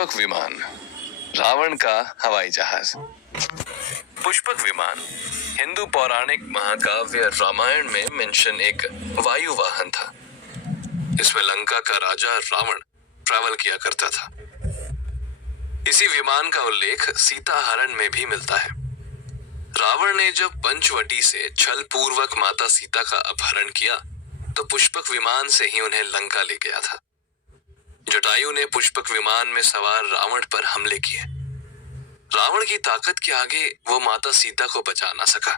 पुष्पक विमान, रावण का हवाई जहाज। पुष्पक विमान हिंदू पौराणिक महाकाव्य रामायण में मेंशन एक वायु वाहन था। इसमें लंका का राजा रावण ट्रैवल किया करता था। इसी विमान का उल्लेख सीता हरण में भी मिलता है। रावण ने जब पंचवटी से छल पूर्वक माता सीता का अपहरण किया तो पुष्पक विमान से ही उन्हें लंका ले गया था। जटायु ने पुष्पक विमान में सवार रावण पर हमले किए। रावण की ताकत के आगे वो माता सीता को बचा ना सका।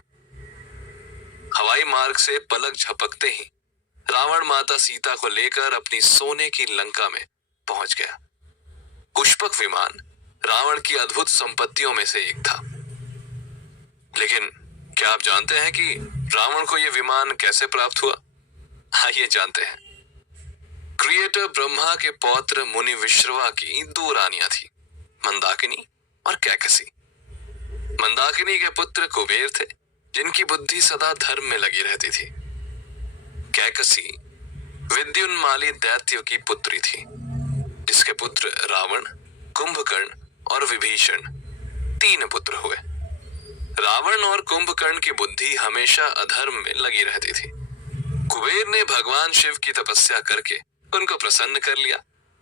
हवाई मार्ग से पलक झपकते ही रावण माता सीता को लेकर अपनी सोने की लंका में पहुंच गया। पुष्पक विमान रावण की अद्भुत संपत्तियों में से एक था। लेकिन क्या आप जानते हैं कि रावण को यह विमान कैसे प्राप्त हुआ? आइए जानते हैं। क्रिएटर ब्रह्मा के पौत्र मुनि विश्रवा की दो रानियां थी, मंदाकिनी और कैकसी। मंदाकिनी के पुत्र कुबेर थे, जिनकी बुद्धि सदा धर्म में लगी रहती थी। कैकसी विद्युन्माली दैत्य की पुत्री थी, जिसके पुत्र रावण, कुंभकर्ण और विभीषण तीन पुत्र हुए। रावण और कुंभकर्ण की बुद्धि हमेशा अधर्म में लगी रहती थी। कुबेर ने भगवान शिव की तपस्या करके उनको प्रसन्न कर लिया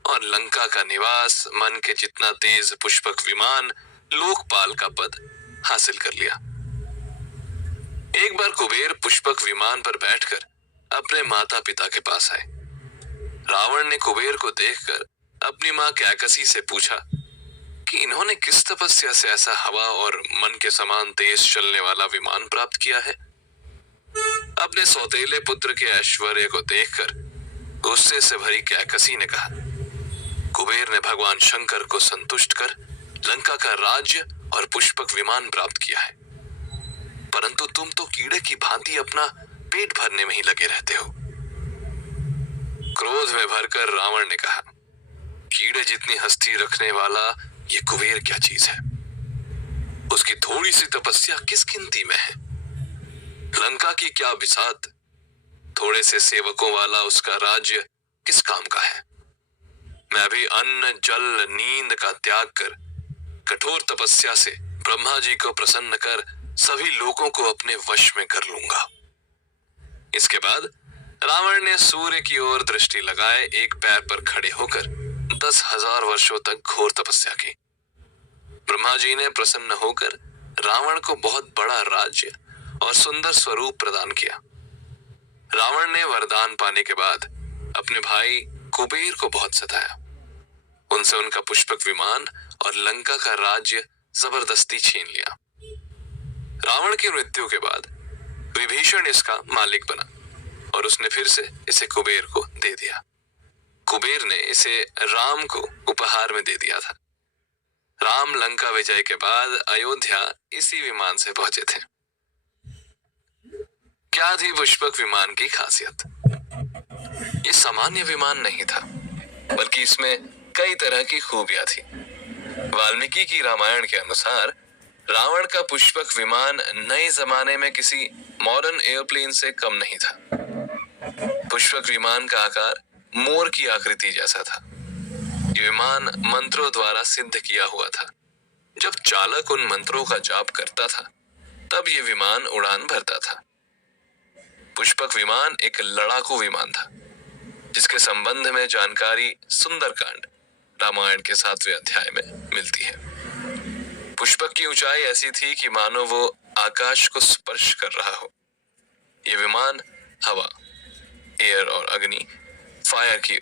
और लंका का निवास, मन के जितना तेज पुष्पक विमान, लोकपाल का पद हासिल कर लिया। एक बार कुबेर पुष्पक विमान पर बैठकर अपने माता पिता के पास आए। रावण ने कुबेर को देखकर अपनी मां कैकसी से पूछा कि इन्होंने किस तपस्या से ऐसा हवा और मन के समान तेज चलने वाला विमान प्राप्त किया है। अपने सौतेले पुत्र के ऐश्वर्य को देखकर गुस्से से भरी कैकसी ने कहा, कुबेर ने भगवान शंकर को संतुष्ट कर लंका का राज्य और पुष्पक विमान प्राप्त किया है, परंतु तुम तो कीड़े की भांति अपना पेट भरने में ही लगे रहते हो। क्रोध में भरकर रावण ने कहा, कीड़े जितनी हस्ती रखने वाला ये कुबेर क्या चीज है? उसकी थोड़ी सी तपस्या किस गिनती में है? लंका की क्या बिसात, थोड़े से सेवकों वाला उसका राज्य किस काम का है? मैं भी अन्न, जल, नींद का त्याग कर कठोर तपस्या से ब्रह्मा जी को प्रसन्न कर सभी लोगों को अपने वश में कर लूंगा। इसके बाद रावण ने सूर्य की ओर दृष्टि लगाए एक पैर पर खड़े होकर 10,000 वर्षों तक घोर तपस्या की। ब्रह्मा जी ने प्रसन्न होकर रावण को बहुत बड़ा राज्य और सुंदर स्वरूप प्रदान किया। रावण ने वरदान पाने के बाद अपने भाई कुबेर को बहुत सताया। उनसे उनका पुष्पक विमान और लंका का राज्य जबरदस्ती छीन लिया। रावण की मृत्यु के बाद विभीषण इसका मालिक बना और उसने फिर से इसे कुबेर को दे दिया। कुबेर ने इसे राम को उपहार में दे दिया था। राम लंका विजय के बाद अयोध्या इसी विमान से पहुंचे थे। क्या थी पुष्पक विमान की खासियत? ये सामान्य विमान नहीं था, बल्कि इसमें कई तरह की खूबियां थी। वाल्मीकि की रामायण के अनुसार रावण का पुष्पक विमान नए जमाने में किसी मॉडर्न एयरप्लेन से कम नहीं था। पुष्पक विमान का आकार मोर की आकृति जैसा था। ये विमान मंत्रों द्वारा सिद्ध किया हुआ था। जब चालक उन मंत्रों का जाप करता था, तब ये विमान उड़ान भरता था। पुष्पक विमान एक लड़ाकू विमान था, जिसके संबंध में जानकारी सुंदरकांड रामायण के 7वें अध्याय में मिलती है। पुष्पक की ऊंचाई ऐसी थी कि मानो वो आकाश को स्पर्श कर रहा हो। ये विमान हवा, एयर और अग्नि, फायर की